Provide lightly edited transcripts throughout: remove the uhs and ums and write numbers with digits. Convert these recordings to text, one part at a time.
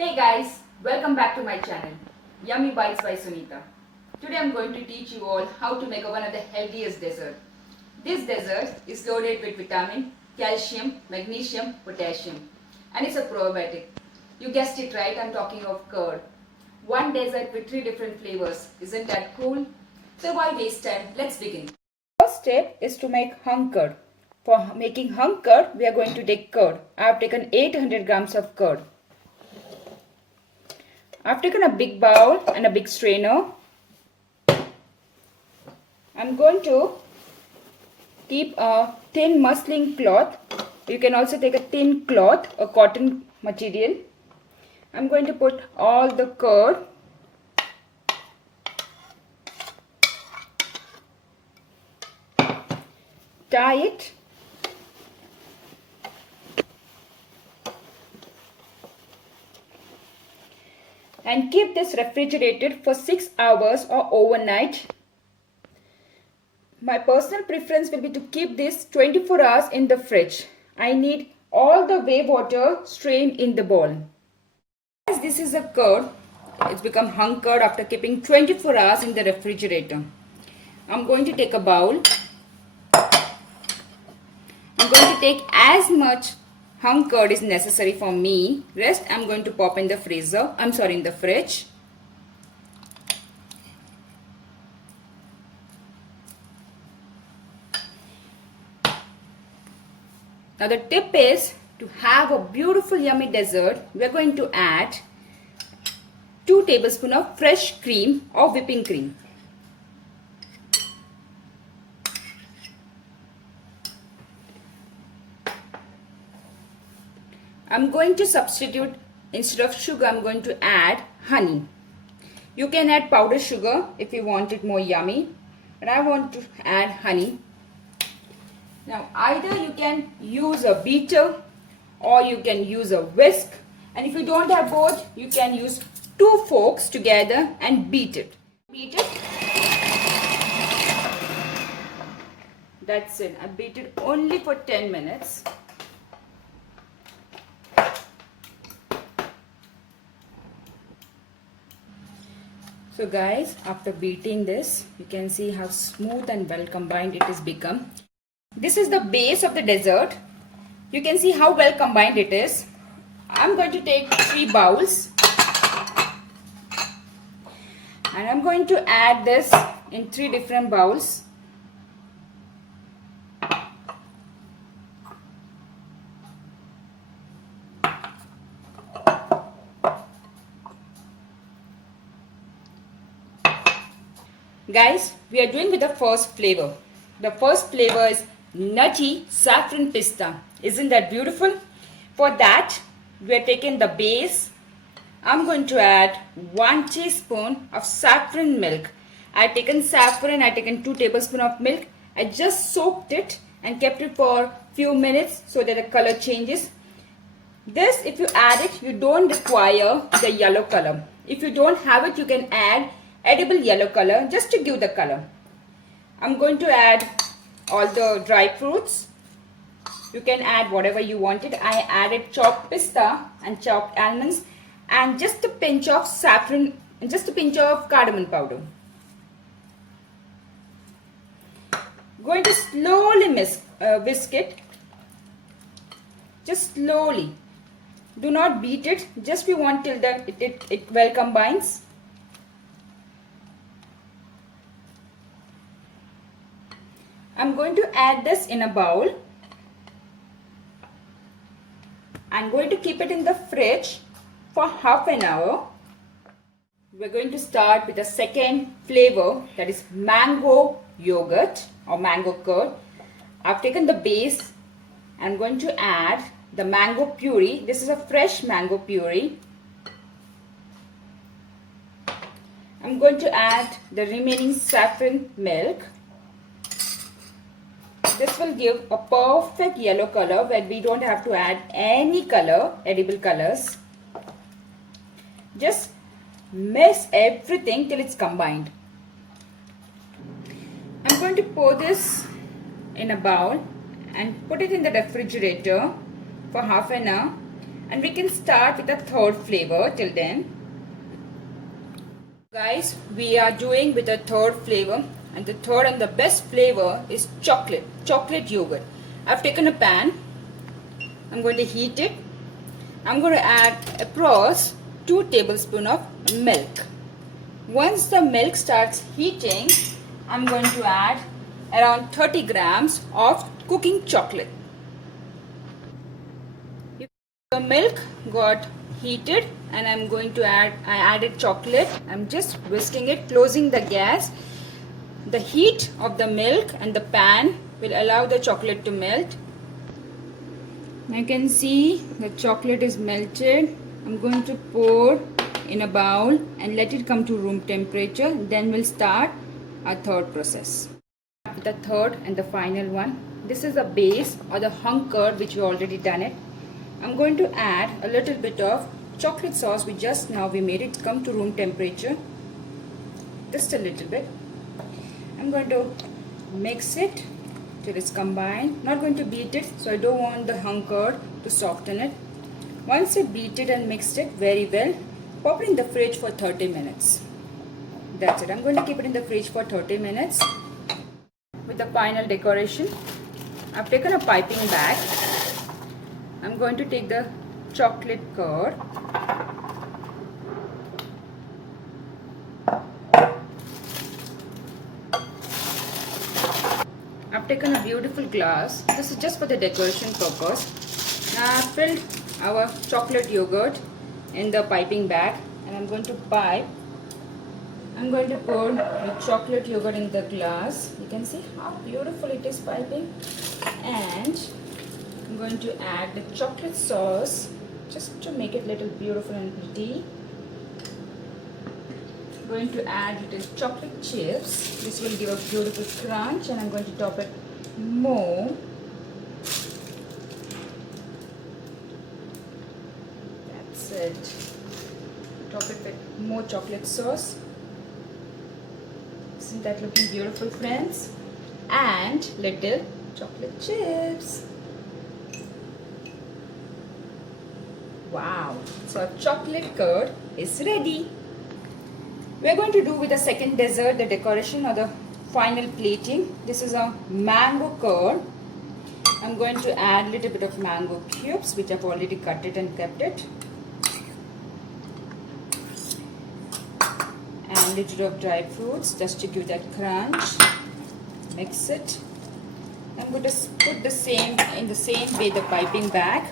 Hey guys, welcome back to my channel, Yummy Bites by Sunita. Today I'm going to teach you all how to make one of the healthiest desserts. This dessert is loaded with vitamin, calcium, magnesium, potassium, and it's a probiotic. You guessed it right, I'm talking of curd. One dessert with 3 different flavors. Isn't that cool? So why waste time? Let's begin. First step is to make hung curd. For making hung curd, we are going to take curd. I have taken 800 grams of curd. I've taken a big bowl and a big strainer. I'm going to keep a thin muslin cloth. You can also take a thin cloth or cotton material. I'm going to put all the curd. Tie it. And keep this refrigerated for 6 hours or overnight. My personal preference will be to keep this 24 hours in the fridge. I need all the whey water strained in the bowl. As this is a curd, it's become hung curd after keeping 24 hours in the refrigerator. I'm going to take a bowl. I'm going to take as much hung curd is necessary for me. Rest I'm going to pop in the freezer. In the fridge. Now the tip is to have a beautiful yummy dessert. We are going to add 2 tablespoons of fresh cream or whipping cream. I'm going to substitute, instead of sugar, I'm going to add honey. You can add powdered sugar if you want it more yummy, but I want to add honey. Now either you can use a beater or you can use a whisk, and if you don't have both, you can use 2 forks together and beat it. Beat it. That's it. I beat it only for 10 minutes. So guys, after beating this, you can see how smooth and well combined it has become. This is the base of the dessert. You can see how well combined it is. I'm going to take 3 bowls. And I'm going to add this in 3 different bowls. Guys, we are doing with the first flavor. The first flavor is nutty saffron pista. Isn't that beautiful? For that, we are taking the base. I'm going to add 1 teaspoon of saffron milk. I've taken saffron, I've taken 2 tablespoons of milk. I just soaked it and kept it for few minutes so that the color changes. This, if you add it, you don't require the yellow color. If you don't have it, you can add edible yellow color just to give the color. I'm going to add all the dry fruits. You can add whatever you wanted. I added chopped pista and chopped almonds and just a pinch of saffron and just a pinch of cardamom powder. Going to slowly whisk it. Just slowly. Do not beat it. Just we want till that it well combines. I'm going to add this in a bowl. I'm going to keep it in the fridge for half an hour. We're going to start with the second flavor, that is mango yogurt or mango curd. I've taken the base. I'm going to add the mango puree. This is a fresh mango puree. I'm going to add the remaining saffron milk. This will give a perfect yellow color where we don't have to add any color, edible colors. Just mix everything till it's combined. I'm going to pour this in a bowl and put it in the refrigerator for half an hour. And we can start with the third flavor till then. Guys, we are doing with the third flavor, and the third and the best flavor is chocolate yogurt. I've taken a pan. I'm going to heat it. I'm going to add across 2 tablespoons of milk. Once the milk starts heating, I'm going to add around 30 grams of cooking chocolate. The milk got heated and I'm going to I added chocolate. I'm just whisking it, closing the gas. The heat of the milk and the pan will allow the chocolate to melt. I can see the chocolate is melted. I'm going to pour in a bowl and let it come to room temperature. Then we'll start our third process. The third and the final one. This is the base or the hung curd which we already done it. I'm going to add a little bit of chocolate sauce we just now made it come to room temperature. Just a little bit. I'm going to mix it till it's combined. Not going to beat it, so I don't want the hung curd to soften it. Once you beat it and mixed it very well, pop it in the fridge for 30 minutes. That's it. I'm going to keep it in the fridge for 30 minutes. With the final decoration, I've taken a piping bag. I'm going to take the chocolate curd. I've taken a beautiful glass. This is just for the decoration purpose. Now I've filled our chocolate yogurt in the piping bag and I'm going to pipe. I'm going to pour the chocolate yogurt in the glass. You can see how beautiful it is piping. And I'm going to add the chocolate sauce just to make it a little beautiful and pretty. I'm going to add little chocolate chips. This will give a beautiful crunch and I'm going to top it more. That's it. Top it with more chocolate sauce. Isn't that looking beautiful, friends? And little chocolate chips. Wow, so our chocolate curd is ready. We're going to do with the second dessert, the decoration or the final plating. This is a mango curd. I'm going to add a little bit of mango cubes, which I've already cut it and kept it. And a little bit of dry fruits just to give that crunch. Mix it. I'm going to put the same in the same way the piping bag.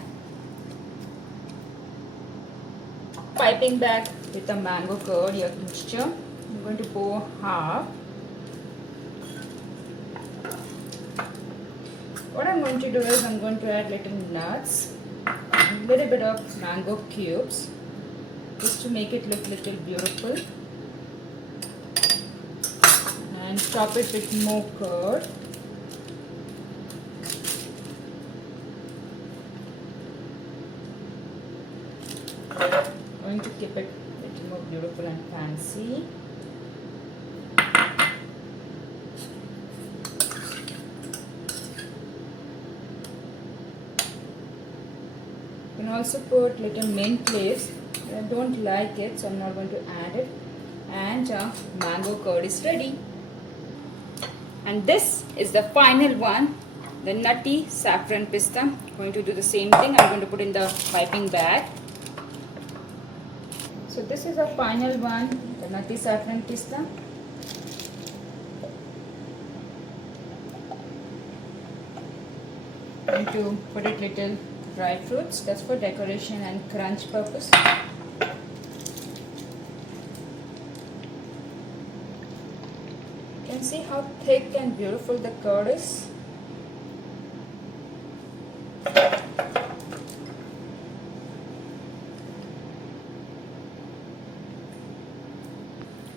Piping bag with the mango curd, your mixture. I'm going to pour half. What I'm going to do is I'm going to add little nuts, a little bit of mango cubes, just to make it look little beautiful. And top it with more curd. Going to keep it a little more beautiful and fancy. You can also put little mint leaves. I don't like it, so I'm not going to add it. And mango curd is ready. And this is the final one, the nutty saffron pista. I'm going to do the same thing. I'm going to put in the piping bag. So this is the final one, the nutty saffron pista. I'm going to put it little dry fruits. That's for decoration and crunch purpose. You can see how thick and beautiful the curd is.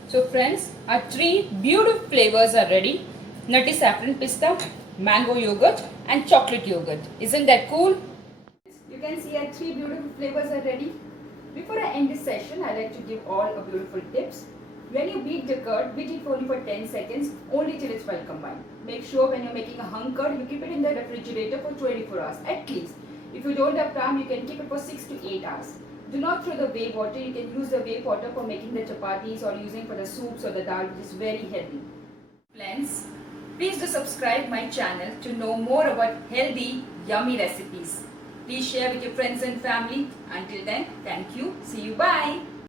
So friends, our 3 beautiful flavors are ready. Nutty saffron pista, mango yogurt and chocolate yogurt. Isn't that cool? You can see our 3 beautiful flavors are ready. Before I end this session, I like to give all a beautiful tips. When you beat the curd, beat it only for 10 seconds, only till it's well combined. Make sure when you're making a hung curd, you keep it in the refrigerator for 24 hours at least. If you don't have time, you can keep it for 6 to 8 hours. Do not throw the whey water. You can use the whey water for making the chapatis or using for the soups or the dal, which is very healthy. Friends, please do subscribe my channel to know more about healthy, yummy recipes. Please share with your friends and family. Until then, thank you. See you. Bye.